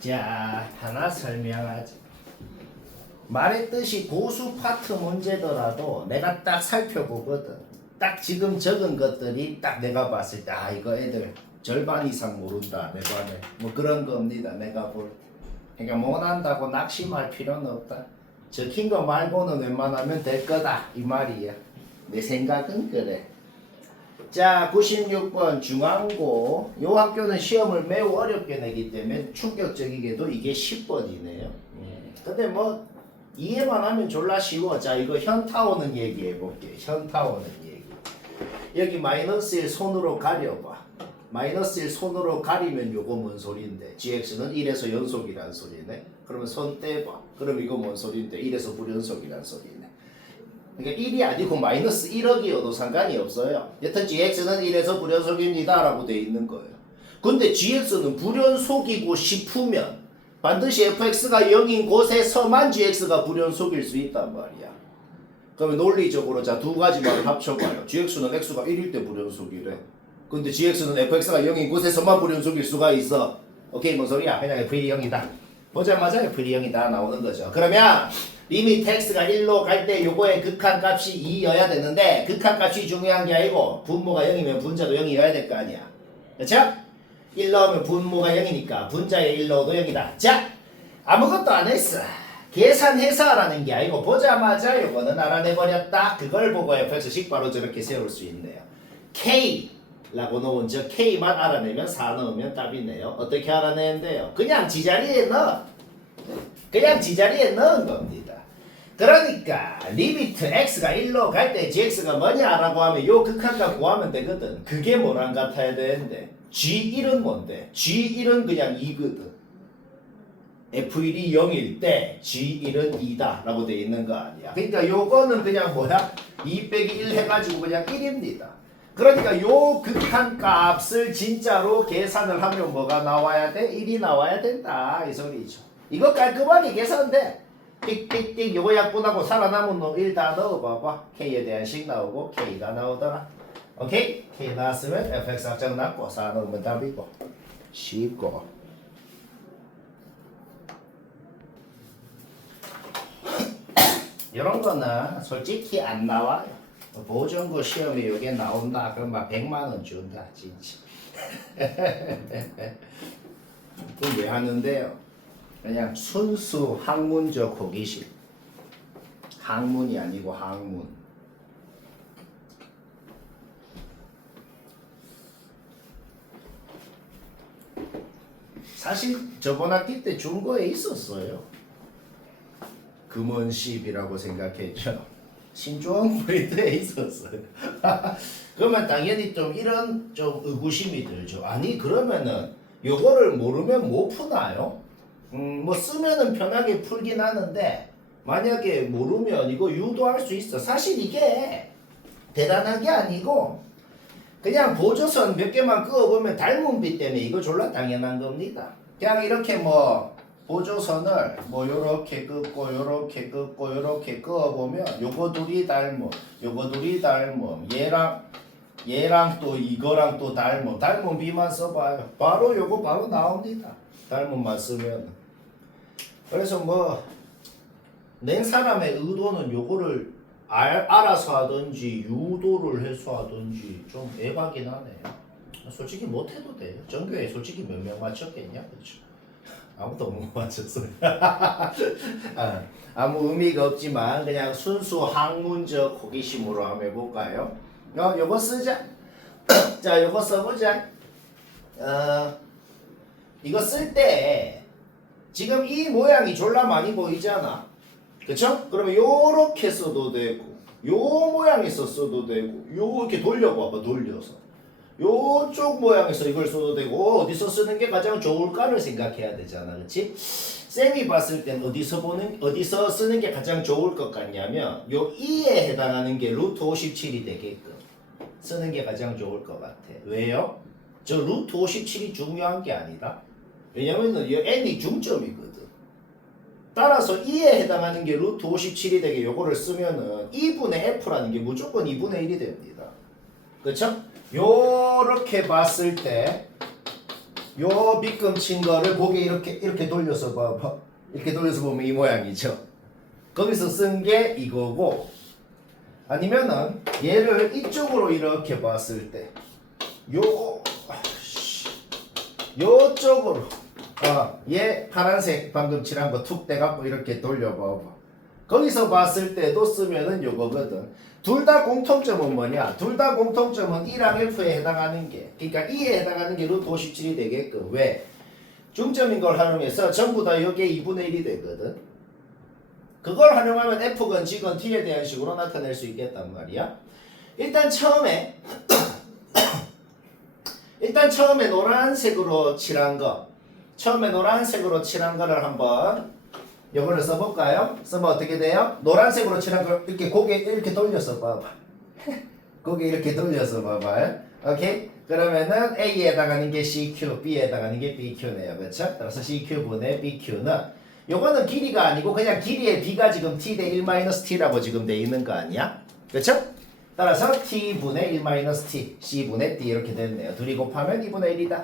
자, 하나 설명하지. 말했듯이 고수 파트 문제더라도 내가 딱 살펴보거든. 딱 지금 적은 것들이 딱 내가 봤을 때 아 이거 애들 절반 이상 모른다 내 반에 뭐 그런 겁니다 내가 볼 때. 그러니까 못한다고 낙심할 필요는 없다. 적힌 거 말고는 웬만하면 될 거다 이 말이야. 내 생각은 그래. 자, 96번 중앙고. 요 학교는 시험을 매우 어렵게 내기 때문에 충격적이게도 이게 10번이네요. 근데 뭐 이해만 하면 졸라 쉬워. 자, 이거 현타 오는 얘기 해볼게. 현타 오는 얘기. 여기 마이너스 1 손으로 가려봐. 마이너스 1 손으로 가리면 요거 뭔 소리인데? gx는 1에서 연속이란 소리네. 그러면 손 떼봐. 그럼 이거 뭔 소리인데? 1에서 불연속이란 소리네. 그러니까 1이 아니고 마이너스 1억이어도 상관이 없어요. 여튼 gx는 1에서 불연속입니다 라고 돼 있는 거예요. 근데 gx는 불연속이고 싶으면 반드시 fx가 0인 곳에서만 gx가 불연속일 수 있단 말이야. 그러면 논리적으로 자 두 가지 말을 합쳐봐요. gx는 x가 1일 때 불연속이래. 근데 gx는 fx가 0인 곳에서만 불연속일 수가 있어. 오케이, 뭔 소리야? 그냥 f1이 0이다. 보자마자 f1이 0이다 나오는 거죠. 그러면 리미트 x가 1로 갈 때 요거의 극한값이 2여야 되는데 극한값이 중요한 게 아니고 분모가 0이면 분자도 0이어야 될 거 아니야. 그렇죠? 1 넣으면 분모가 0이니까 분자에 1 넣어도 0이다. 자, 아무것도 안 했어. 계산해서 하라는 게 아니고 보자마자 요거는 알아내버렸다. 그걸 보고 fx식 바로 저렇게 세울 수 있네요. k 라고 놓은 저 k만 알아내면 4 넣으면 답이네요. 어떻게 알아내는데요? 그냥 지자리에 넣어. 그냥 지자리에 넣은 겁니다. 그러니까 리미트 x가 1로 갈 때 gx가 뭐냐라고 하면 요 극한값 구하면 되거든. 그게 뭐랑 같아야 되는데 g1은 뭔데? g1은 그냥 2거든. f1이 0일 때 g1은 2다 라고 돼 있는 거 아니야. 그러니까 요거는 그냥 뭐야? 2 빼기 1 해가지고 그냥 1입니다. 그러니까 요 극한값을 진짜로 계산을 하면 뭐가 나와야 돼? 1이 나와야 된다 이 소리죠. 이거 깔끔하게 계산돼. 띡띡띡 요거 약분하고 살아남은 놈 1 다 넣어봐봐. K에 대한 식 나오고 K가 나오더라. 오케이? K 나왔으면 fx 확정 났고 4 넣으면 답이고 쉽고. 이런 거는 솔직히 안 나와요. 보정고 시험에 요게 나온다 그럼 막 100만원 준다 진짜. 그럼 왜 하는데요? 그냥 순수 학문적 호기심. 학문이 아니고 학문. 사실 저번 학기 때 준 거에 있었어요. 금원십이라고 생각했죠. 신조어 브랜드에 있었어요. 그러면 당연히 좀 이런 좀 의구심이 들죠. 아니 그러면은 요거를 모르면 못 푸나요? 뭐 쓰면은 편하게 풀긴 하는데 만약에 모르면 이거 유도할 수 있어. 사실 이게 대단한 게 아니고 그냥 보조선 몇 개만 그어보면 닮은비 때문에 이거 졸라 당연한 겁니다. 그냥 이렇게 뭐 보조선을 뭐 요렇게 긋고 요렇게 긋고 요렇게 그어보면 요거 둘이 닮음 요거 둘이 닮음 얘랑 또 이거랑 또 닮은 비만 써봐요. 바로 요거 바로 나옵니다. 닮은만 쓰면. 그래서 뭐 낸 사람의 의도는 요거를 알아서 하든지 유도를 해서 하든지 좀 애박이긴 하네요. 솔직히 못해도 돼요. 전교에 솔직히 몇 명 맞췄겠냐? 그렇죠? 아무도 못 맞췄어요. 아무 의미가 없지만 그냥 순수 학문적 호기심으로 한번 해볼까요? 요거 쓰자. 자, 요거 써보자. 이거 쓸 때 지금 이 모양이 졸라 많이 보이잖아. 그쵸? 그러면 요렇게 써도 되고 요 모양에서 써도 되고 요렇게 돌려봐봐. 돌려서 요쪽 모양에서 이걸 써도 되고 어디서 쓰는 게 가장 좋을까를 생각해야 되잖아. 그치? 쌤이 봤을 땐 어디서 쓰는 게 가장 좋을 것 같냐면 요 2에 해당하는 게 루트 57이 되게끔 쓰는 게 가장 좋을 것 같아. 왜요? 저 루트 57이 중요한 게 아니라 왜냐면은 이 n이 중점이거든. 따라서 2에 해당하는 게 루트 57이 되게 요거를 쓰면은 2분의 f라는 게 무조건 2분의 1이 됩니다. 그쵸? 요렇게 봤을 때 요 빗금 친 거를 고개 이렇게 돌려서 봐봐. 이렇게 돌려서 보면 이 모양이죠. 거기서 쓴 게 이거고, 아니면은 얘를 이쪽으로 이렇게 봤을 때 요쪽으로 얘 파란색 방금 칠한 거 툭 떼갖고 이렇게 돌려봐봐. 거기서 봤을 때도 쓰면은 요거거든. 둘 다 공통점은 뭐냐? 둘 다 공통점은 E랑 F에 해당하는 게, 그러니까 E에 해당하는 게 루트 57이 되게끔. 왜? 중점인 걸 활용해서 전부 다 요게 2분의 1이 되거든. 그걸 활용하면 F건 G건 T에 대한 식으로 나타낼 수 있겠단 말이야. 일단 처음에 노란색으로 칠한 거를 한번 요거를 써볼까요? 쓰면 어떻게 돼요? 노란색으로 칠한 걸 이렇게 고개 이렇게 돌려서 봐봐. 고개 이렇게 돌려서 봐봐. 오케이? 그러면은 A에 해당하는 게 CQ, B에 해당하는 게 BQ네요. 그렇죠? 따라서 CQ분의 BQ는 요거는 길이가 아니고 그냥 길이의 B가 지금 T 대 1-T라고 지금 돼 있는 거 아니야? 그렇죠? 따라서 T분의 1-T, C분의 D 이렇게 됐네요. 둘이 곱하면 2분의 1이다.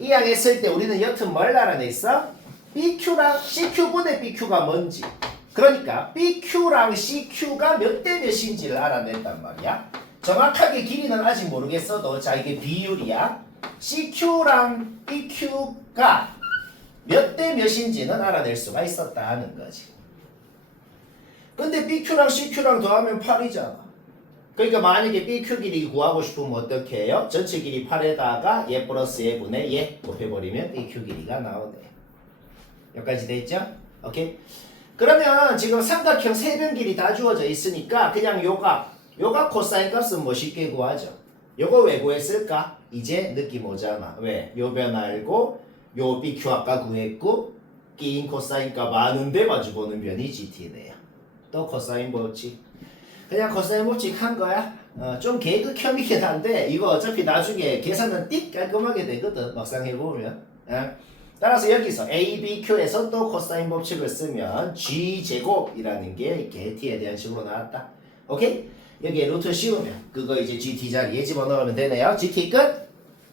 이 양에 쓸 때 우리는 여튼 뭘 알아냈어? BQ랑 CQ분의 BQ가 뭔지. 그러니까 BQ랑 CQ가 몇 대 몇인지를 알아냈단 말이야. 정확하게 길이는 아직 모르겠어도 자 이게 비율이야. CQ랑 BQ가 몇 대 몇인지는 알아낼 수가 있었다 하는 거지. 근데 BQ랑 CQ랑 더하면 8이잖아. 그러니까 만약에 BQ 길이 구하고 싶으면 어떻게 해요? 전체 길이 8에다가 얘 플러스 얘분의 얘 곱해버리면 BQ 길이가 나오네. 여기까지 됐죠? 오케이? 그러면 지금 삼각형 세변 길이 다 주어져 있으니까 그냥 요각 코사인 값은 뭐 쉽게 구하죠. 요거 왜 구했을까? 이제 느낌 오잖아. 왜? 요 변 알고 요 BQ 아까 구했고 끼인 코사인 값 아는데 마주보는 변이 GT네요. 또 코사인 법칙. 그냥 코사인 법칙 한 거야. 좀 개그혐이긴 한데 이거 어차피 나중에 계산은 띡 깔끔하게 되거든. 막상 해보면. 따라서 여기서 A, B, Q에서 또 코사인 법칙을 쓰면 G제곱이라는 게 이렇게 T에 대한 식으로 나왔다. 오케이? 여기에 루트 씌우면 그거 이제 GT 자리에 집어넣으면 되네요. GT 끝?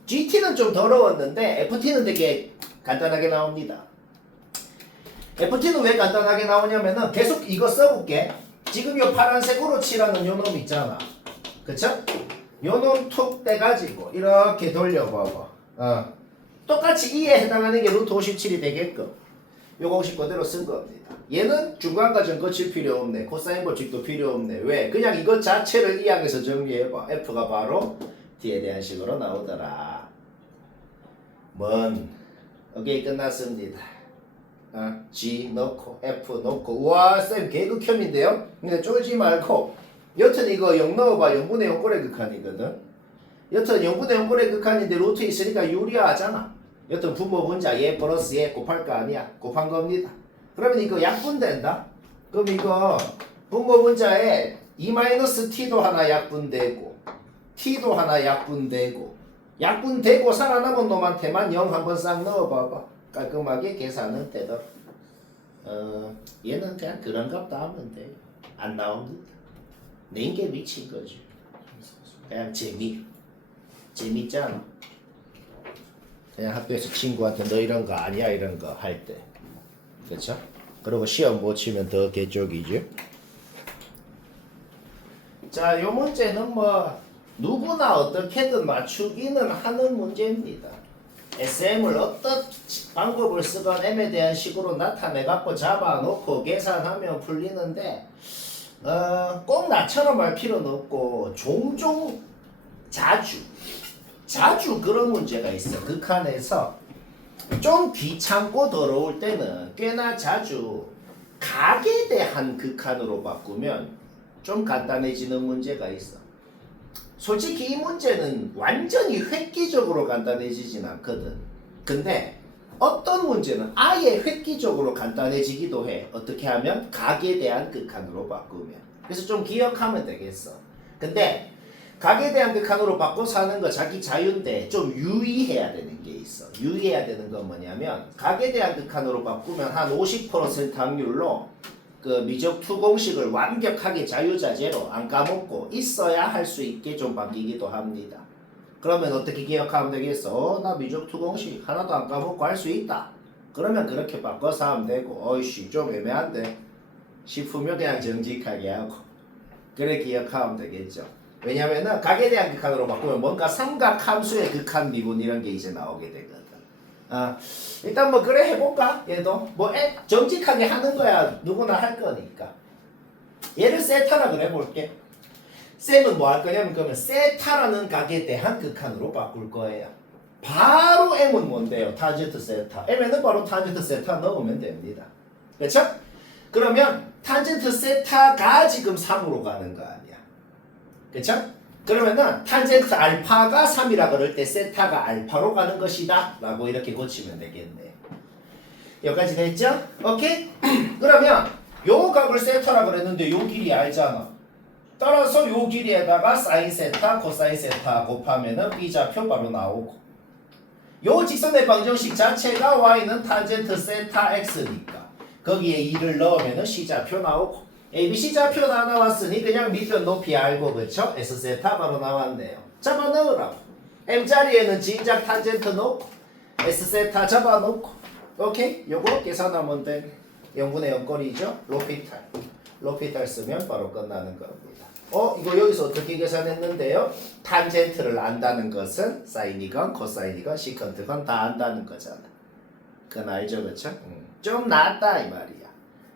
GT는 좀 더러웠는데 FT는 되게 간단하게 나옵니다. FT는 왜 간단하게 나오냐면은 계속 이거 써볼게. 지금 요 파란색으로 칠하는 요 놈 있잖아. 그쵸? 요 놈 툭 떼가지고 이렇게 돌려봐봐. 똑같이 E에 해당하는 게 루트 57이 되게끔 요거 50 그대로 쓴 겁니다. 얘는 중간과정 거칠 필요 없네. 코사인 법칙도 필요 없네. 왜? 그냥 이것 자체를 이 항에서 정리해봐. F가 바로 T에 대한 식으로 나오더라. 오케이 끝났습니다. G 넣고 F 넣고 와 쌤 개극혐인데요? 근데 쫄지 말고 여튼 이거 0 넣어봐. 0분의 0 꼴의 극한이거든. 여튼 0분의 0 꼴의 극한인데 루트 있으니까 유리하잖아. 여튼 분모 분자 얘 플러스 얘 곱할 거 아니야. 곱한 겁니다. 그러면 이거 약분된다. 그럼 이거 분모 분자에 2-t도 하나 약분되고 t도 하나 약분되고 살아남은 놈한테만 0 한번 싹 넣어봐봐. 깔끔하게 계산은 되더라. 얘는 그냥 그런 값도 하면 돼. 안 나옵니다. 낸 게 미친 거지. 그냥 재밌잖아. 그냥 학교에서 친구한테 너 이런 거 아니야 이런 거 할 때. 그렇죠? 그리고 시험 못 치면 더 개쪽이지. 자, 요 문제는 뭐 누구나 어떻게든 맞추기는 하는 문제입니다. SM을 어떤 방법을 쓰건 M에 대한 식으로 나타내갖고 잡아놓고 계산하면 풀리는데 꼭 나처럼 할 필요는 없고 종종 자주 그런 문제가 있어. 극한에서 좀 귀찮고 더러울 때는 꽤나 자주 각에 대한 극한으로 바꾸면 좀 간단해지는 문제가 있어. 솔직히 이 문제는 완전히 획기적으로 간단해지진 않거든. 근데 어떤 문제는 아예 획기적으로 간단해지기도 해. 어떻게 하면 각에 대한 극한으로 바꾸면. 그래서 좀 기억하면 되겠어. 근데 각에 대한 극한으로 바꿔서 하는 거 자기 자유인데 좀 유의해야 되는 게 있어. 유의해야 되는 건 뭐냐면 각에 대한 극한으로 바꾸면 한 50% 확률로 그 미적 투공식을 완벽하게 자유자재로 안 까먹고 있어야 할 수 있게 좀 바뀌기도 합니다. 그러면 어떻게 기억하면 되겠어? 나 미적투 공식 하나도 안 까먹고 할 수 있다. 그러면 그렇게 바꿔서 하면 되고 어이씨 좀 애매한데 싶으면 그냥 정직하게 하고 그래 기억하면 되겠죠. 왜냐면은 각에 대한 극한으로 바꾸면 뭔가 삼각함수의 극한 미분 이런 게 이제 나오게 되거든. 아 일단 뭐 그래 해볼까? 얘도 뭐 정직하게 하는 거야 누구나 할 거니까. 얘를 세타라 그래 볼게. 쌤은 뭐 할 거냐면 그러면 세타라는 각에 대한 극한으로 바꿀 거예요. 바로 m은 뭔데요? 탄젠트 세타. m에는 바로 탄젠트 세타 넣으면 됩니다. 그렇죠? 그러면 탄젠트 세타가 지금 3으로 가는 거 아니야. 그렇죠? 그러면은 탄젠트 알파가 3이라 그럴 때 세타가 알파로 가는 것이다 라고 이렇게 고치면 되겠네. 여기까지 됐죠? 오케이? 그러면 요 각을 세타라 그랬는데 요 길이 알잖아. 따라서 요 길이에다가 사인 세타, 코사인 세타 곱하면은 b좌표 바로 나오고 요 직선의 방정식 자체가 y는 탄젠트 세타 x니까 거기에 2를 넣으면은 c좌표 나오고 ABC 좌표 다 나왔으니 그냥 밑변 높이 알고 그쵸? S세타 바로 나왔네요. 잡아 넣으라고. M자리에는 진작 탄젠트 놓고 S세타 잡아 놓고 오케이? 요거 계산하면 돼. 0분의 0거리죠? 로피탈. 로피탈 쓰면 바로 끝나는 겁니다. 이거 여기서 어떻게 계산했는데요? 탄젠트를 안다는 것은 사인이건 코사인이건 시컨트건 다 안다는 거잖아. 그건 알죠 그쵸? 좀 낫다 이 말이야.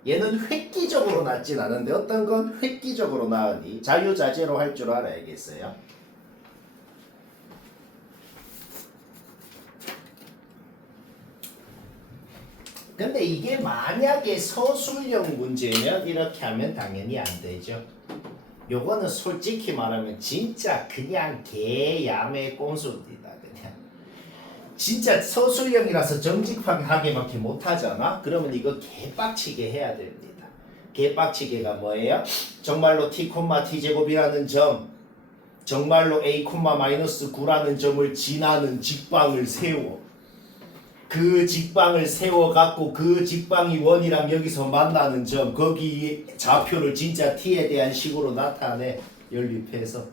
얘는 획기적으로 낮진 않은데 어떤 건 획기적으로 나으니 자유자재로 할 줄 알아야겠어요. 근데 이게 만약에 서술형 문제면 이렇게 하면 당연히 안 되죠. 요거는 솔직히 말하면 진짜 그냥 개야매 꼼수입니다. 그냥 진짜 서술형이라서 정직하게밖에 못하잖아. 그러면 이거 개빡치게 해야 됩니다. 개빡치게가 뭐예요? 정말로 t, t제곱이라는 점 정말로 a, 마이너스 9라는 점을 지나는 직방을 세워 그 직방을 세워갖고 그 직방이 원이랑 여기서 만나는 점 거기 좌표를 진짜 t에 대한 식으로 나타내 연립해서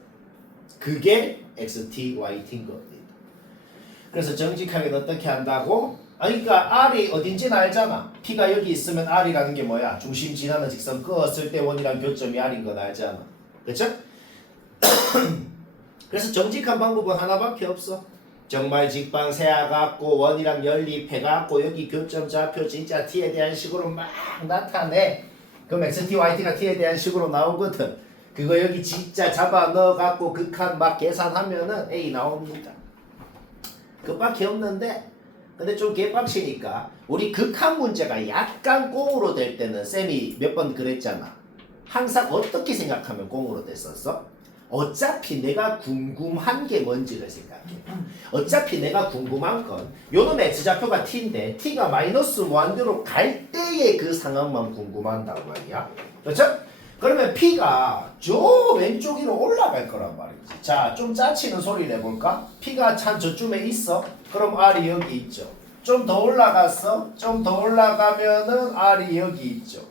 그게 xt, yt인 겁니다. 그래서 정직하게 어떻게 한다고? 그러니까 r이 어딘지는 알잖아. p가 여기 있으면 r이라는 게 뭐야? 중심 지나는 직선 끄었을 때 원이랑 교점이 r인 건 알잖아. 그렇죠? 그래서 정직한 방법은 하나밖에 없어. 정말 직방 세워갖고 원이랑 연립해갖고 여기 교점 좌표 진짜 t에 대한 식으로 막 나타내. 그럼 xt, yt가 t에 대한 식으로 나오거든. 그거 여기 진짜 잡아 넣어갖고 극한 막 계산하면은 a 나옵니다. 그밖에 없는데 근데 좀 개빡치니까 우리 극한 문제가 약간 꽁으로 될 때는 쌤이 몇 번 그랬잖아. 항상 어떻게 생각하면 꽁으로 됐었어? 어차피 내가 궁금한 게 뭔지를 생각해. 어차피 내가 궁금한 건 요놈의 x좌표가 t인데 t가 마이너스 무한대로 갈 때의 그 상황만 궁금한단 말이야. 그렇죠? 그러면 p가 저 왼쪽 위로 올라갈 거란 말이지. 자, 좀 짜치는 소리를 해볼까? p가 참 저쯤에 있어. 그럼 r이 여기 있죠. 좀 더 올라갔어. 좀 더 올라가면은 r이 여기 있죠.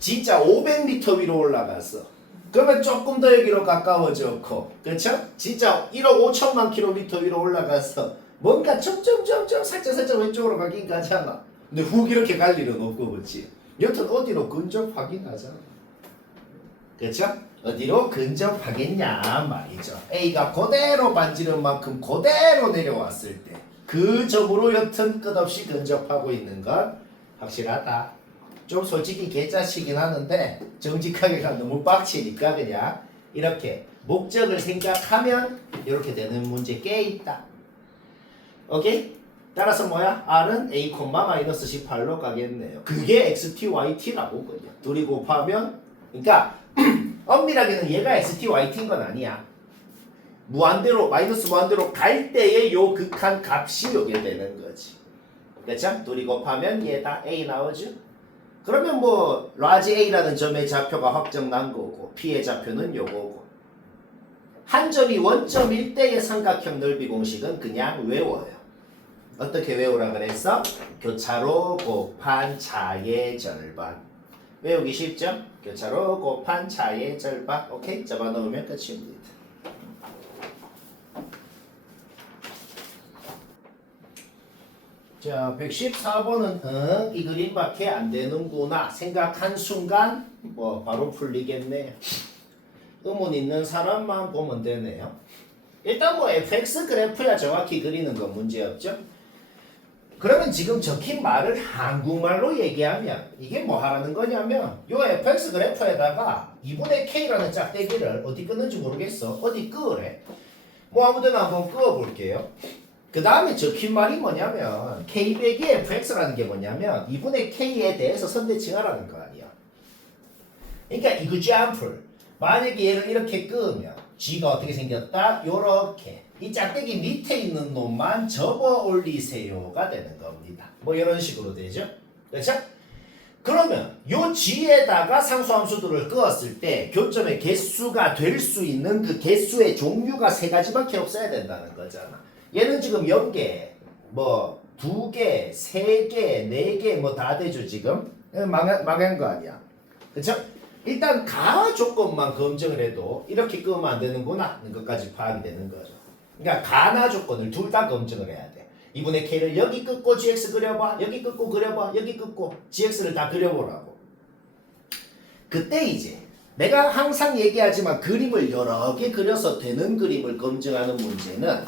진짜 500m 위로 올라갔어. 그러면 조금 더 여기로 가까워졌고, 그렇죠? 진짜 1억 5천만 킬로미터 위로 올라가서 뭔가 점점점점 살짝 왼쪽으로 가긴 가잖아. 근데 훅 이렇게 갈 일은 없고, 그렇지? 여튼 어디로 근접하긴 하잖아. 그렇죠? 어디로 근접하겠냐 말이죠. A가 그대로 반지름 만큼 그대로 내려왔을 때 그 점으로 여튼 끝없이 근접하고 있는 건 확실하다. 좀 솔직히 개짜치긴 하는데 정직하게가 너무 빡치니까 그냥 이렇게 목적을 생각하면 이렇게 되는 문제 꽤 있다. 오케이? 따라서 뭐야? R은 A, 마이너스 18로 가겠네요. 그게 XT, YT라고 그냥 둘이 곱하면 그러니까 엄밀하게는 얘가 XT, YT인 건 아니야. 무한대로 마이너스 무한대로 갈 때의 요 극한 값이 요게 되는 거지. 그렇죠? 둘이 곱하면 얘다 A 나오죠? 그러면 뭐 라지 A라는 점의 좌표가 확정난 거고 P의 좌표는 요거고 한 점이 원점일 때의 삼각형 넓이 공식은 그냥 외워요. 어떻게 외우라 그랬어? 교차로 곱한 차의 절반. 외우기 쉽죠? 교차로 곱한 차의 절반. 오케이? 잡아놓으면 끝입니다. 자, 114번은 이 그림밖에 안 되는구나 생각한 순간 뭐 바로 풀리겠네요. 의문 있는 사람만 보면 되네요. 일단 뭐 fx 그래프야 정확히 그리는 건 문제없죠. 그러면 지금 적힌 말을 한국말로 얘기하면 이게 뭐 하라는 거냐면 요 fx 그래프에다가 2분의 k라는 짝대기를 어디 끊는지 모르겠어. 어디 끄래. 뭐 아무데나 한번 끄어볼게요. 그 다음에 적힌 말이 뭐냐면 k 빼기 fx라는 게 뭐냐면 2분의 k에 대해서 선대칭하라는 거 아니야. 그러니까 example 만약에 얘를 이렇게 끄면 g가 어떻게 생겼다? 요렇게 이 짝대기 밑에 있는 놈만 접어 올리세요가 되는 겁니다. 뭐 이런 식으로 되죠. 그렇죠? 그러면 요 g에다가 상수함수들을 끄었을 때 교점의 개수가 될 수 있는 그 개수의 종류가 세 가지밖에 없어야 된다는 거잖아. 얘는 지금 0개, 뭐 2개, 3개, 4개 뭐 다 되죠 지금? 망한 거 아니야. 그쵸? 일단 가 조건만 검증을 해도 이렇게 끄면 안 되는구나 하는 것까지 파악이 되는 거죠. 그러니까 가나 조건을 둘 다 검증을 해야 돼. 2분의 k를 여기 끄고 gx 그려봐. 여기 끄고 그려봐. 여기 끄고 gx를 다 그려보라고. 그때 이제 내가 항상 얘기하지만 그림을 여러 개 그려서 되는 그림을 검증하는 문제는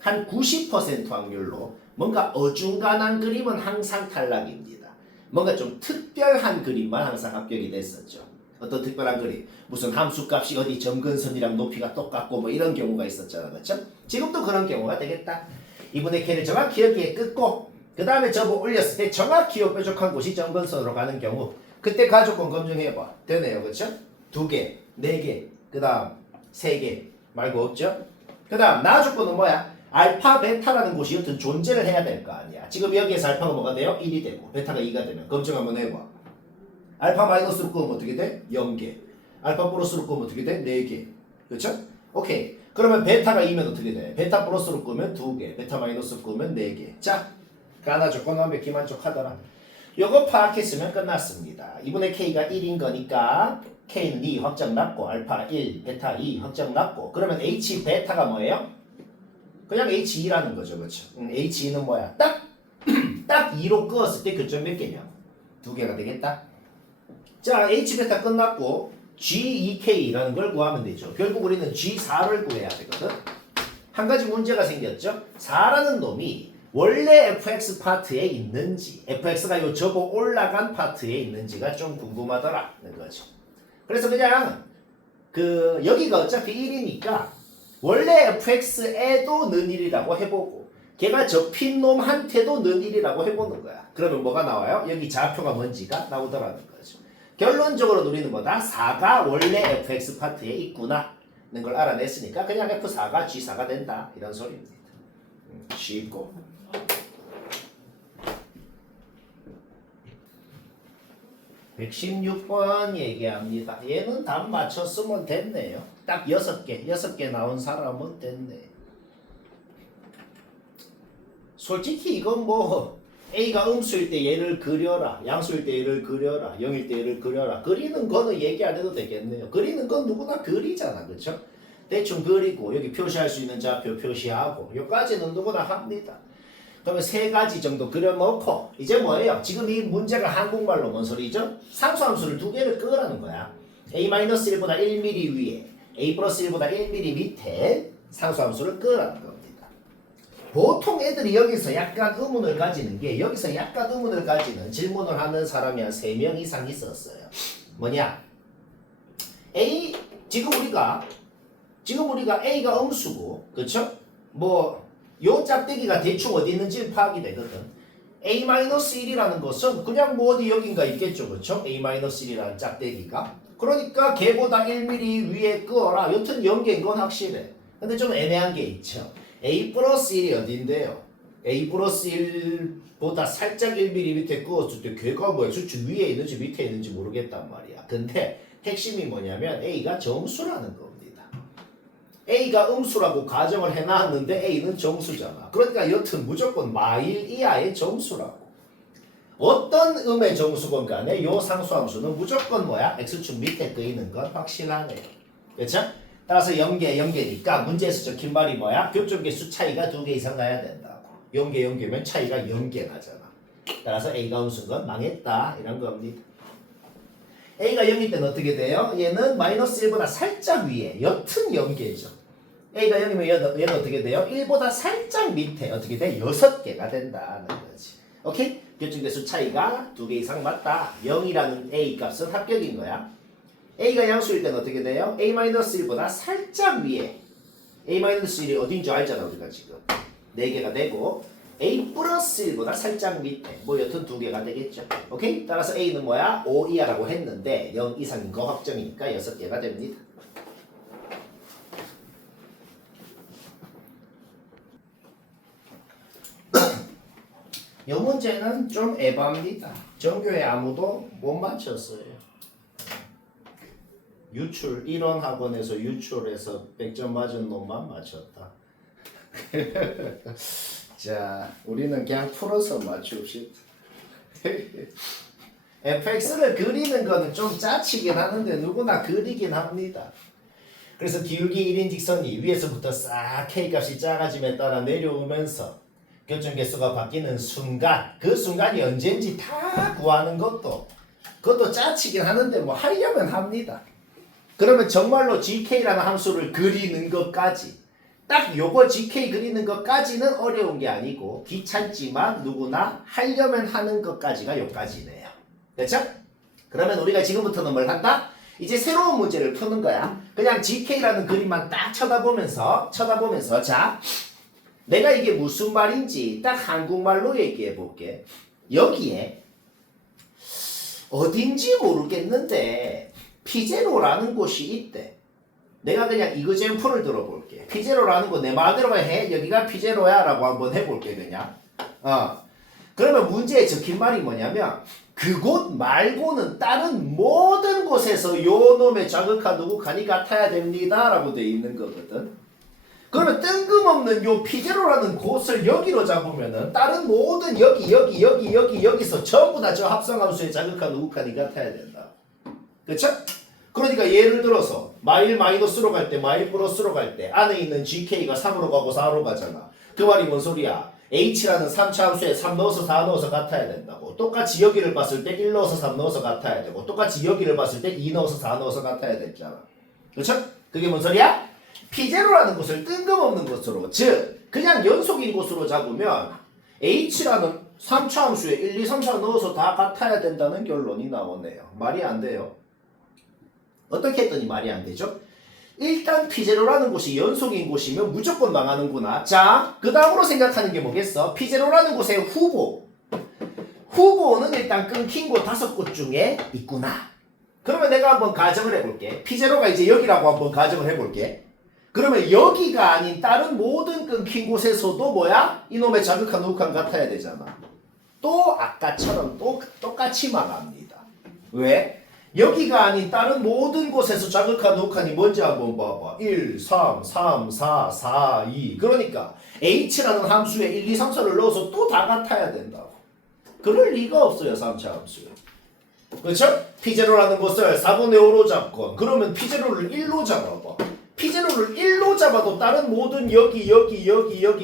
한 90% 확률로 뭔가 어중간한 그림은 항상 탈락입니다. 뭔가 좀 특별한 그림만 항상 합격이 됐었죠. 어떤 특별한 그림, 무슨 함수값이 어디 점근선이랑 높이가 똑같고 뭐 이런 경우가 있었잖아. 그렇죠? 지금도 그런 경우가 되겠다. 2분의 k를 정확히 여기에 끊고 그 다음에 접어 올렸을 때 정확히 요 뾰족한 곳이 점근선으로 가는 경우 그때 가조건 검증해봐. 되네요. 그렇죠? 2개, 4개, 그 다음 3개 말고 없죠? 그 다음 나 조건은 뭐야? 알파, 베타라는 곳이 여튼 존재를 해야 될 거 아니야. 지금 여기에서 알파가 뭐가 돼요? 1이 되고 베타가 2가 되면 검증 한번 해봐. 알파 마이너스로 끄면 어떻게 돼? 0개. 알파 플러스로 끄면 어떻게 돼? 4개. 그렇죠? 오케이. 그러면 베타가 2면 어떻게 돼? 베타 플러스로 끄면 2개. 베타 마이너스로 끄면 4개. 자, 가나 조건 완벽히 만족하더라. 요거 파악했으면 끝났습니다. 2분의 k가 1인 거니까 k는 2 확정 났고 알파 1, 베타 2 확정 났고 그러면 h 베타가 뭐예요? 그냥 H2라는 거죠. 그렇죠? H2는 뭐야? 딱 2로 끄었을 때 교점 몇 개냐고. 2개가 되겠다. 자, H베타 끝났고 G2K라는 걸 구하면 되죠. 결국 우리는 G4를 구해야 되거든. 한 가지 문제가 생겼죠. 4라는 놈이 원래 fx 파트에 있는지 fx가 요 접어 올라간 파트에 있는지가 좀 궁금하더라는 거죠. 그래서 그냥 여기가 어차피 1이니까 원래 fx에도 는 1이라고 해보고 걔가 접힌 놈한테도 는 1이라고 해보는 거야. 그러면 뭐가 나와요? 여기 좌표가 뭔지가 나오더라는 거죠. 결론적으로 우리는 뭐다? 4가 원래 fx 파트에 있구나 는 걸 알아냈으니까 그냥 f4가 g4가 된다 이런 소리입니다. 쉽고 116번 얘기합니다. 얘는 답 맞췄으면 됐네요. 딱 6개 나온 사람은 됐네. 솔직히 이건 뭐 A가 음수일 때 얘를 그려라, 양수일 때 얘를 그려라, 0일 때 얘를 그려라. 그리는 거는 얘기 안 해도 되겠네요. 그리는 건 누구나 그리잖아. 그쵸? 대충 그리고 여기 표시할 수 있는 좌표 표시하고 여기까지는 누구나 합니다. 그러면 3가지 정도 그려놓고 이제 뭐예요? 지금 이 문제가 한국말로 뭔 소리죠? 상수함수를 2개를 끄라는 거야. A-1보다 1mm 위에 A 플러스 1보다 1mm 밑에 상수함수를 끄라는 겁니다. 보통 애들이 여기서 약간 의문을 가지는 게 여기서 약간 의문을 가지는 질문을 하는 사람이 한 3명 이상 있었어요. 뭐냐? 지금 우리가 A가 음수고 그쵸? 요 짝대기가 대충 어디 있는지 파악이 되거든. A-1이라는 것은 그냥 뭐 어디 여긴가 있겠죠. 그쵸? A-1이라는 짝대기가. 그러니까 걔보다 1mm 위에 끄어라. 여튼 0개인 건 확실해. 근데 좀 애매한 게 있죠. A 플러스 1이 어딘데요? A 플러스 1보다 살짝 1mm 밑에 끄었을 때 걔가 뭐야? 수치 위에 있는지 밑에 있는지 모르겠단 말이야. 근데 핵심이 뭐냐면 A가 정수라는 겁니다. A가 음수라고 가정을 해놨는데 A는 정수잖아. 그러니까 여튼 무조건 마일 이하의 정수라고. 어떤 음의 정수건 간에 요 상수함수는 무조건 뭐야? X축 밑에 끄이는 건 확실하네요. 그렇죠? 따라서 0개니까 문제에서 적힌 말이 뭐야? 교점계 수 차이가 2개 이상 나야 된다고. 0개 0개면 차이가 0개 나잖아. 따라서 A가 음수인 건 망했다 이런 겁니다. A가 0일 때는 어떻게 돼요? 얘는 마이너스 1보다 살짝 위에 옅은 0개죠. A가 0이면 얘는 어떻게 돼요? 1보다 살짝 밑에 어떻게 돼? 6개가 된다는 거지. 오케이? 교집계수 차이가 2개 이상 맞다. 0이라는 A 값은 합격인 거야. A가 양수일 때는 어떻게 돼요? A-1보다 살짝 위에 A-1이 어딘 줄 알잖아 우리가 지금. 4개가 되고 A 플러스 1보다 살짝 밑에 뭐 여튼 2개가 되겠죠. 오케이? 따라서 A는 뭐야? 5 이하라고 했는데 0 이상인 거 확정이니까 6개가 됩니다. 이 문제는 좀 에바입니다. 전교에 아무도 못 맞췄어요. 유출 1원 학원에서 유출해서 100점 맞은 놈만 맞췄다. 자, 우리는 그냥 풀어서 맞춥시다. fx를 그리는 거는 좀 짜치긴 하는데 누구나 그리긴 합니다. 그래서 기울기 1인 직선이 위에서부터 싹 k값이 작아짐에 따라 내려오면서 교점 개수가 바뀌는 순간, 그 순간이 언제인지 다 구하는 그것도 짜치긴 하는데 뭐 하려면 합니다. 그러면 정말로 gk라는 함수를 그리는 것까지 딱 요거 gk 그리는 것까지는 어려운 게 아니고 귀찮지만 누구나 하려면 하는 것까지가 요까지네요. 됐죠? 그러면 우리가 지금부터는 뭘 한다? 이제 새로운 문제를 푸는 거야. 그냥 gk라는 그림만 딱 쳐다보면서 자 내가 이게 무슨 말인지 딱 한국말로 얘기해 볼게. 여기에 어딘지 모르겠는데 피제로라는 곳이 있대. 내가 그냥 이그젠플을 들어볼게. 피제로라는 거 내 마음대로 해. 여기가 피제로야 라고 한번 해볼게 그냥. 그러면 문제에 적힌 말이 뭐냐면 그곳 말고는 다른 모든 곳에서 요 놈의 자극한 누구칸이 같아야 됩니다 라고 돼 있는 거거든. 그러면 뜬금없는 요 피제로라는 곳을 여기로 잡으면은 다른 모든 여기서 전부 다 저 합성함수의 자극한 누구칸이 같아야 된다. 그쵸? 그러니까 예를 들어서 마일 마이너스로 갈 때 마일 플러스로 갈 때 안에 있는 gk가 3으로 가고 4로 가잖아. 그 말이 뭔 소리야? h라는 3차 함수에 3 넣어서 4 넣어서 같아야 된다고. 똑같이 여기를 봤을 때 1 넣어서 3 넣어서 같아야 되고 똑같이 여기를 봤을 때 2 넣어서 4 넣어서 같아야 됐잖아. 그렇죠? 그게 뭔 소리야? P0라는 곳을 뜬금없는 곳으로, 즉 그냥 연속인 곳으로 잡으면 h라는 3차 함수에 1, 2, 3, 4 넣어서 다 같아야 된다는 결론이 나오네요. 말이 안 돼요. 어떻게 했더니 말이 안 되죠? 일단 P0라는 곳이 연속인 곳이면 무조건 망하는구나. 자, 그 다음으로 생각하는 게 뭐겠어? P0라는 곳의 후보는 일단 끊긴 곳 5곳 중에 있구나. 그러면 내가 한번 가정을 해볼게. P0가 이제 여기라고 한번 가정을 해볼게. 그러면 여기가 아닌 다른 모든 끊긴 곳에서도 뭐야? 이놈의 자극한 누구칸 같아야 되잖아. 또 아까처럼 또 똑같이 망합니다. 왜? 여기가 아닌 다른 모든 곳에서 자극한 누구칸이 뭔지 한번 봐봐. 1, 3, 3, 4, 4, 2. 그러니까 h라는 함수에 1, 2, 3, 4를 넣어서 또 다 같아야 된다고. 그럴 리가 없어요. 3차 함수에. 그렇죠? P0라는 곳을 4분의 5로 잡건 그러면 P0를 1로 잡아봐. P0를 1로 잡아도 다른 모든 여기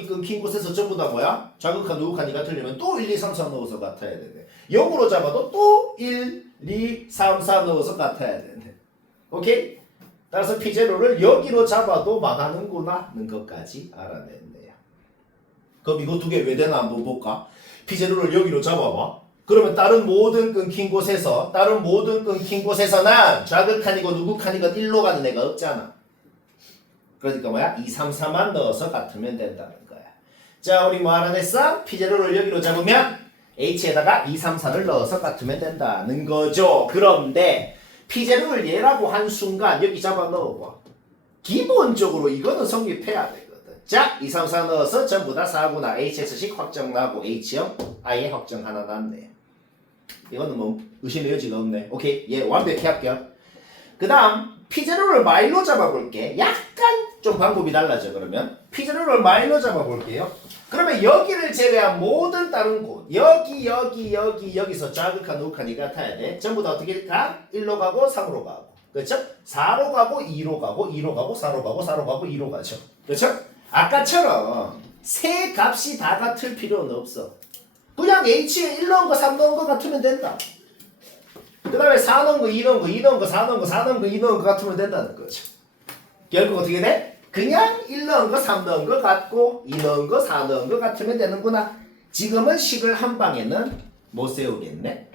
끊긴 곳에서 전부 다 뭐야? 자극한 누구칸이가 틀리면 또 1, 2, 3, 4 넣어서 같아야 되네. 0으로 잡아도 또 1, 2, 3, 4 넣어서 같아야 되네. 오케이? 따라서 P0를 여기로 잡아도 망하는구나는 것까지 알아냈네요. 그럼 이거 2개 왜 되나 한번 볼까? P0를 여기로 잡아봐. 그러면 다른 모든 끊긴 곳에서는 자극칸이고 누구칸이건 1로 가는 애가 없잖아. 그러니까 뭐야? 2, 3, 4만 넣어서 같으면 된다는 거야. 자, 우리 뭐 알아냈어? P0를 여기로 잡으면 H에다가 2, 3, 4를 넣어서 같으면 된다는 거죠. 그런데 P0를 얘라고 한 순간 여기 잡아 넣어봐. 기본적으로 이거는 성립해야 되거든. 자, 2, 3, 4 넣어서 전부 다 4구나. HS식 확정 나고 H형 아예 확정 하나 났네. 이거는 뭐 의심의 여지가 없네. 오케이, 얘 완벽히 합격. 그 다음 P0를 마일로 잡아볼게. 약간 좀 방법이 달라져. 그러면 P0를 마일로 잡아볼게요. 그러면 여기를 제외한 모든 다른 곳 여기서 자극한 누구칸이 같아야 돼. 전부 다 어떻게 가? 1로 가고 3으로 가고 그렇죠? 4로 가고 2로 가고 2로 가고 4로 가고 4로 가고 2로 가죠. 그렇죠? 아까처럼 세 값이 다 같을 필요는 없어. 그냥 h에 1 넣은 거 3 넣은 거 같으면 된다. 그 다음에 4 넣은 거 2 넣은 거 2 넣은 거 4 넣은 거 4 넣은 거 2 넣은 거 같으면 된다는 거죠. 결국 어떻게 돼? 그냥 1 넣은 거 3 넣은 거 같고 2 넣은 거 4 넣은 거 같으면 되는구나. 지금은 식을 한 방에는 못 세우겠네.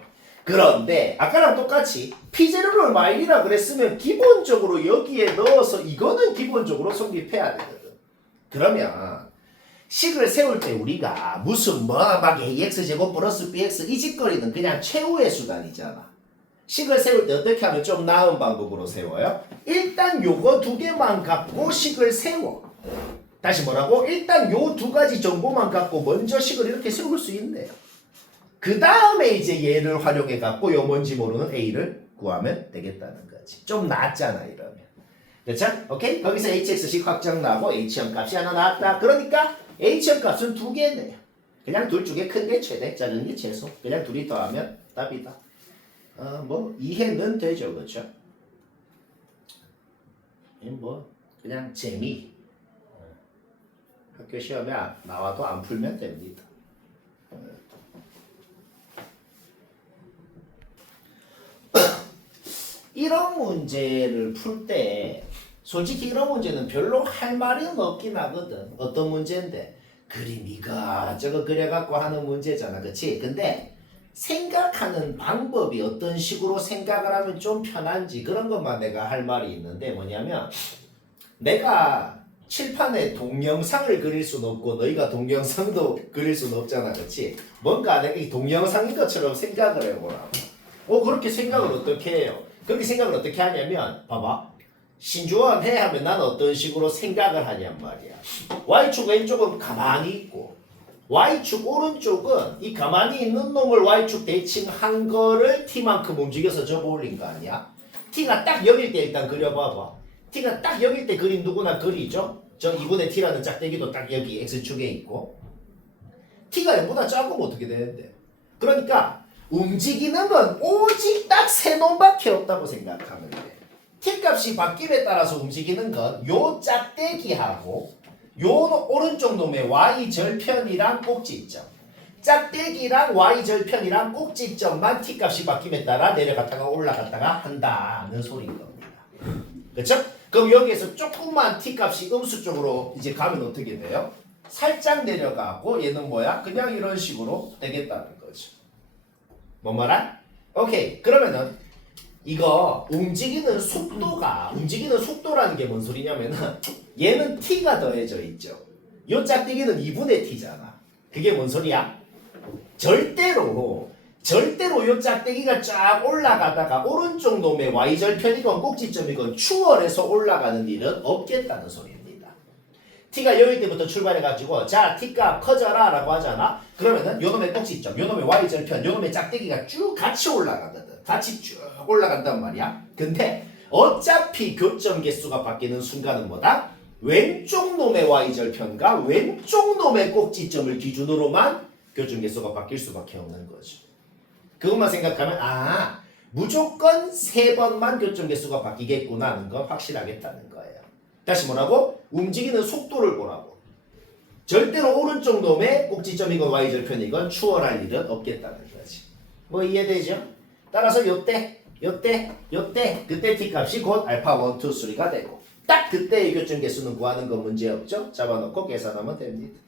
그런데 아까랑 똑같이 P0를 마일이라 그랬으면 기본적으로 여기에 넣어서 이거는 기본적으로 성립해야 되거든. 그러면 식을 세울 때 우리가 무슨 뭐 막 AX제곱 플러스 BX 이 짓거리는 그냥 최후의 수단이잖아. 식을 세울 때 어떻게 하면 좀 나은 방법으로 세워요? 일단 요거 두 개만 갖고 식을 세워. 다시 뭐라고? 일단 요 두 가지 정보만 갖고 먼저 식을 이렇게 세울 수 있네요. 그 다음에 이제 얘를 활용해 갖고 요 뭔지 모르는 A를 구하면 되겠다는 거지. 좀 낫잖아 이러면. 그렇죠? 오케이? 거기서 HX식 확정 나고 H형 값이 하나 나왔다. 그러니까 H형 값은 두 개네요. 그냥 둘 중에 큰 게 최대, 작은 게 최소. 그냥 둘이 더하면 답이다. 뭐 이해는 되죠, 그렇죠? 뭐 그냥 재미. 학교 시험에 나와도 안 풀면 됩니다. 이런 문제를 풀 때 솔직히 이런 문제는 별로 할 말은 없긴 하거든. 어떤 문제인데 그림이가 저거 그려갖고 하는 문제잖아, 그치? 근데 생각하는 방법이 어떤 식으로 생각을 하면 좀 편한지 그런 것만 내가 할 말이 있는데 뭐냐면 내가 칠판에 동영상을 그릴 수는 없고 너희가 동영상도 그릴 수는 없잖아, 그치? 뭔가 내가 이 동영상인 것처럼 생각을 해보라고. 그렇게 생각을 어떻게 해요? 그렇게 생각을 어떻게 하냐면 봐봐. 신주원 해 하면 나는 어떤 식으로 생각을 하냔 말이야. Y축 왼쪽은 가만히 있고 Y축 오른쪽은 이 가만히 있는 놈을 Y축 대칭한 거를 T만큼 움직여서 접어 올린 거 아니야? T가 딱 0일 때 일단 그려봐봐. T가 딱 0일 때 그린 누구나 그리죠? 저 2분의 T라는 짝대기도 딱 여기 X축에 있고 T가 0보다 작으면 어떻게 되는데? 그러니까 움직이는 건 오직 딱 세 놈밖에 없다고 생각하면 돼. T값이 바뀜에 따라서 움직이는 건 요 짝대기하고 요 오른쪽 놈의 Y절편이랑 꼭지점 짝대기랑 Y절편이랑 꼭지점만 T값이 바뀜에 따라 내려갔다가 올라갔다가 한다는 소리인 겁니다. 그렇죠? 그럼 여기에서 조금만 T값이 음수 쪽으로 이제 가면 어떻게 돼요? 살짝 내려가고 얘는 뭐야? 그냥 이런 식으로 되겠다는 거죠. 뭔 말아? 오케이. 그러면은 이거 움직이는 속도라는 게 뭔 소리냐면은 얘는 T가 더해져 있죠. 요 짝대기는 2분의 T잖아. 그게 뭔 소리야? 절대로 요 짝대기가 쫙 올라가다가 오른쪽 놈의 Y절편이건 꼭지점이건 추월해서 올라가는 일은 없겠다는 소리입니다. T가 여기 때부터 출발해가지고 자 T값 커져라 라고 하잖아. 그러면은 요 놈의 꼭지점, 요 놈의 Y절편, 요 놈의 짝대기가 쭉 같이 올라가거든. 같이 쭉 올라간단 말이야. 근데 어차피 교점 개수가 바뀌는 순간은 뭐다? 왼쪽 놈의 Y절편과 왼쪽 놈의 꼭지점을 기준으로만 교점 개수가 바뀔 수밖에 없는 거죠. 그것만 생각하면 무조건 3번만 교점 개수가 바뀌겠구나 하는 건 확실하겠다는 거예요. 다시 뭐라고? 움직이는 속도를 보라고. 절대로 오른쪽 놈의 꼭지점이건 Y절편이건 추월할 일은 없겠다는 거지. 뭐 이해되죠? 따라서 요때 그때 T값이 곧 알파 1, 2, 3가 되고 딱 그때의 교점 개수는 구하는 건 문제없죠? 잡아놓고 계산하면 됩니다.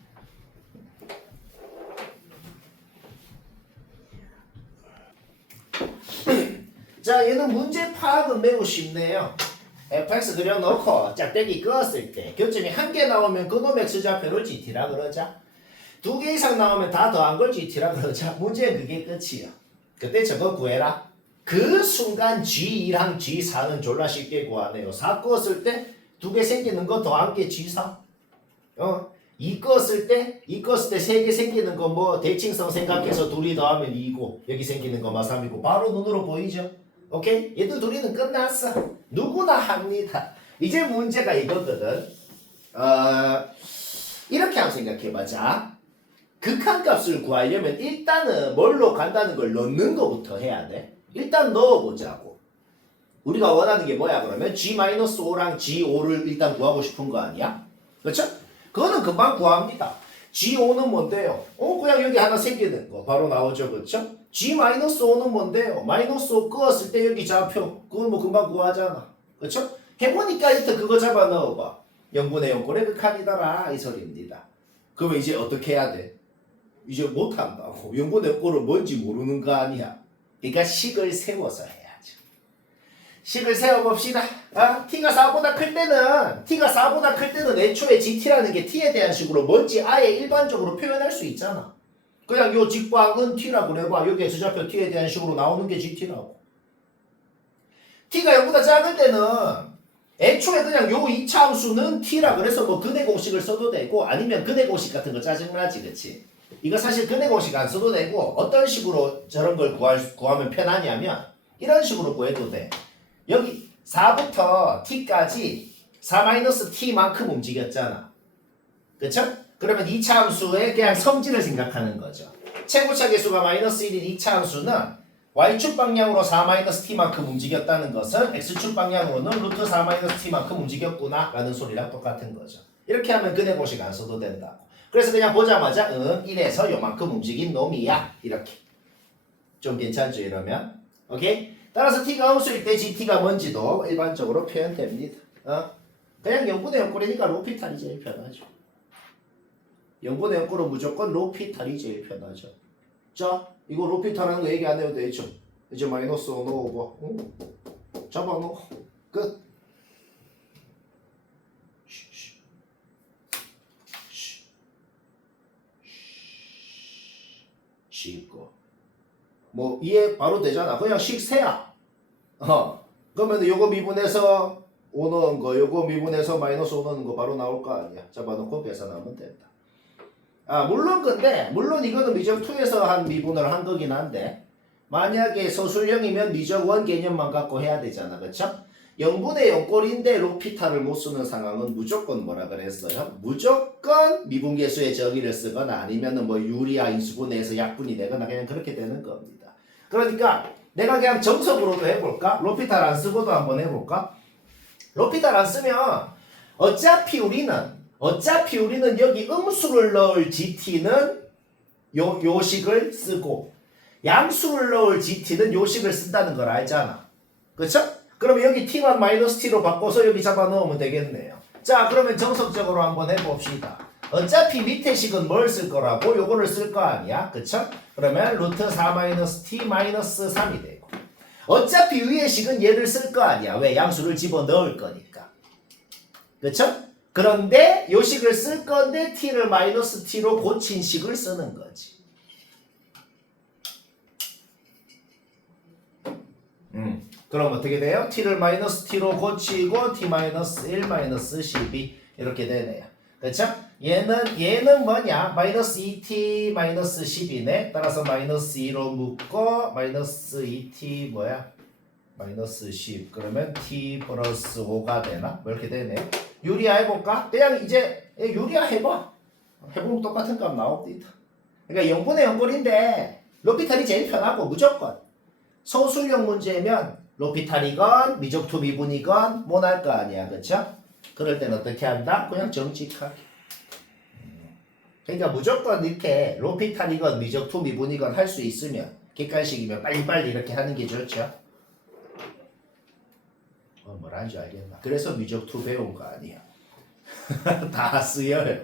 자, 얘는 문제 파악은 매우 쉽네요. fx 그려놓고 짝대기 그었을 때 교점이 한 개 나오면 그놈의 x좌표를 GT라 그러자. 2개 이상 나오면 다 더한 걸 GT라 그러자. 문제는 그게 끝이야. 그때 저거 구해라. 그 순간 G2랑 G4는 졸라 쉽게 구하네요. 4 그었을 때 2개 생기는 거 더한 게 G4. 2 그었을 때 3개 생기는 거 뭐 대칭성 생각해서 둘이 더하면 2고 여기 생기는 거만 3이고 바로 눈으로 보이죠? 오케이? 얘들 둘이는 끝났어. 누구나 합니다. 이제 문제가 이거거든. 이렇게 한번 생각해봐. 자, 극한값을 구하려면 일단은 뭘로 간다는 걸 넣는 거부터 해야 돼. 일단 넣어보자고. 우리가 원하는 게 뭐야 그러면? G-5랑 G5를 일단 구하고 싶은 거 아니야? 그렇죠? 그거는 금방 구합니다. G5는 뭔데요? 그냥 여기 하나 생기는 거 바로 나오죠, 그쵸? G-5는 뭔데요? 마이너스 5 끄었을 때 여기 좌표 그건 뭐 금방 구하잖아, 그쵸? 해보니까 일단 그거 잡아 넣어봐. 0분의 0꼴의 극한이더라 이 소리입니다. 그러면 이제 어떻게 해야 돼? 이제 못한다고. 0분의 0꼴은 뭔지 모르는 거 아니야. 그러니까 식을 세워서 해야죠. 식을 세워봅시다. t가 4보다 클 때는 애초에 gt라는 게 t에 대한 식으로 뭔지 아예 일반적으로 표현할 수 있잖아. 그냥 요 직방은 t라고 해봐. 여기에 주좌표 t에 대한 식으로 나오는 게 gt라고. t가 0보다 작을 때는 애초에 그냥 요 이차 함수는 t라 그래서 뭐 근의 공식을 써도 되고 아니면 근의 공식 같은 거 짜증나지, 그치? 이거 사실 근의 공식 안 써도 되고 어떤 식으로 저런 걸 구하면 편하냐면 이런 식으로 구해도 돼. 여기 4부터 t까지 4-t만큼 움직였잖아. 그쵸? 그러면 2차 함수의 그냥 성질을 생각하는 거죠. 최고차 계수가 마이너스 1인 2차 함수는 y축 방향으로 4-t만큼 움직였다는 것은 x축 방향으로는 루트 4-t만큼 움직였구나 라는 소리랑 똑같은 거죠. 이렇게 하면 근의 공식 안 써도 된다고. 그래서 그냥 보자마자 1에서 요만큼 움직인 놈이야 이렇게. 좀 괜찮죠 이러면? 오케이? 따라서 t가 함수일 때 gt가 뭔지도 일반적으로 표현됩니다. 그냥 0분의 0꼴이니까 로피탈이 제일 편하죠. 0분의 0꼴은 무조건 로피탈이 제일 편하죠. 자, 이거 로피탈하는 거 얘기 안 해도 되죠. 이제 마이너스 5 넣어봐. 잡아놓고 끝. 쉽고 뭐 이해 바로 되잖아. 그냥 식세야. 그러면 요거 미분해서 5 넣은 거, 요거 미분해서 마이너스 5 넣는 거 바로 나올 거 아니야. 잡아놓고 계산하면 된다. 물론 이거는 미적 2에서 한 미분을 한 거긴 한데 만약에 서술형이면 미적 1 개념만 갖고 해야 되잖아, 그쵸? 0분의 0꼴인데 로피탈을 못 쓰는 상황은 무조건 뭐라 그랬어요? 무조건 미분계수의 정의를 쓰거나 아니면은 뭐 유리화 인수분해에서 약분이 되거나 그냥 그렇게 되는 겁니다. 그러니까 내가 그냥 정석으로도 해볼까? 로피탈 안 쓰고도 한번 해볼까? 로피탈 안 쓰면 어차피 우리는 여기 음수를 넣을 gt는 요식을 쓰고 양수를 넣을 gt는 요식을 쓴다는 걸 알잖아. 그쵸? 그러면 여기 t만 마이너스 t로 바꿔서 여기 잡아 넣으면 되겠네요. 자, 그러면 정석적으로 한번 해봅시다. 어차피 밑에 식은 뭘 쓸 거라고? 요거를 쓸 거 아니야? 그쵸? 그러면 루트 4-t-3이 되고 어차피 위에 식은 얘를 쓸 거 아니야. 왜? 양수를 집어넣을 거니까. 그쵸? 그런데 요 식을 쓸 건데 t를 마이너스 t로 고친 식을 쓰는 거지. 그럼 어떻게 돼요? t를 마이너스 t로 고치고 t 마이너스 1 마이너스 12 이렇게 되네요. 그렇죠? 얘는 뭐냐? 마이너스 2t 마이너스 10이네. 따라서 마이너스 2로 묶고 마이너스 2t 뭐야? 마이너스 10. 그러면 t 플러스 5가 되나? 뭐 이렇게 되네요. 유리화 해볼까? 그냥 이제 유리화 해봐. 해보면 똑같은 값 나옵니다. 그러니까 0분의 0꼴인데 로피탈이 제일 편하고 무조건 소수령 문제면 로피탈이건 미적투 미분이건 뭐 날 거 아니야, 그쵸? 그럴 땐 어떻게 한다? 그냥 정직하게. 그러니까 무조건 이렇게 로피탈이건 미적투 미분이건 할 수 있으면 객관식이면 빨리빨리 이렇게 하는 게 좋죠. 뭐라는 줄 알겠나? 그래서 미적투 배운 거 아니야. 다 쓰여요.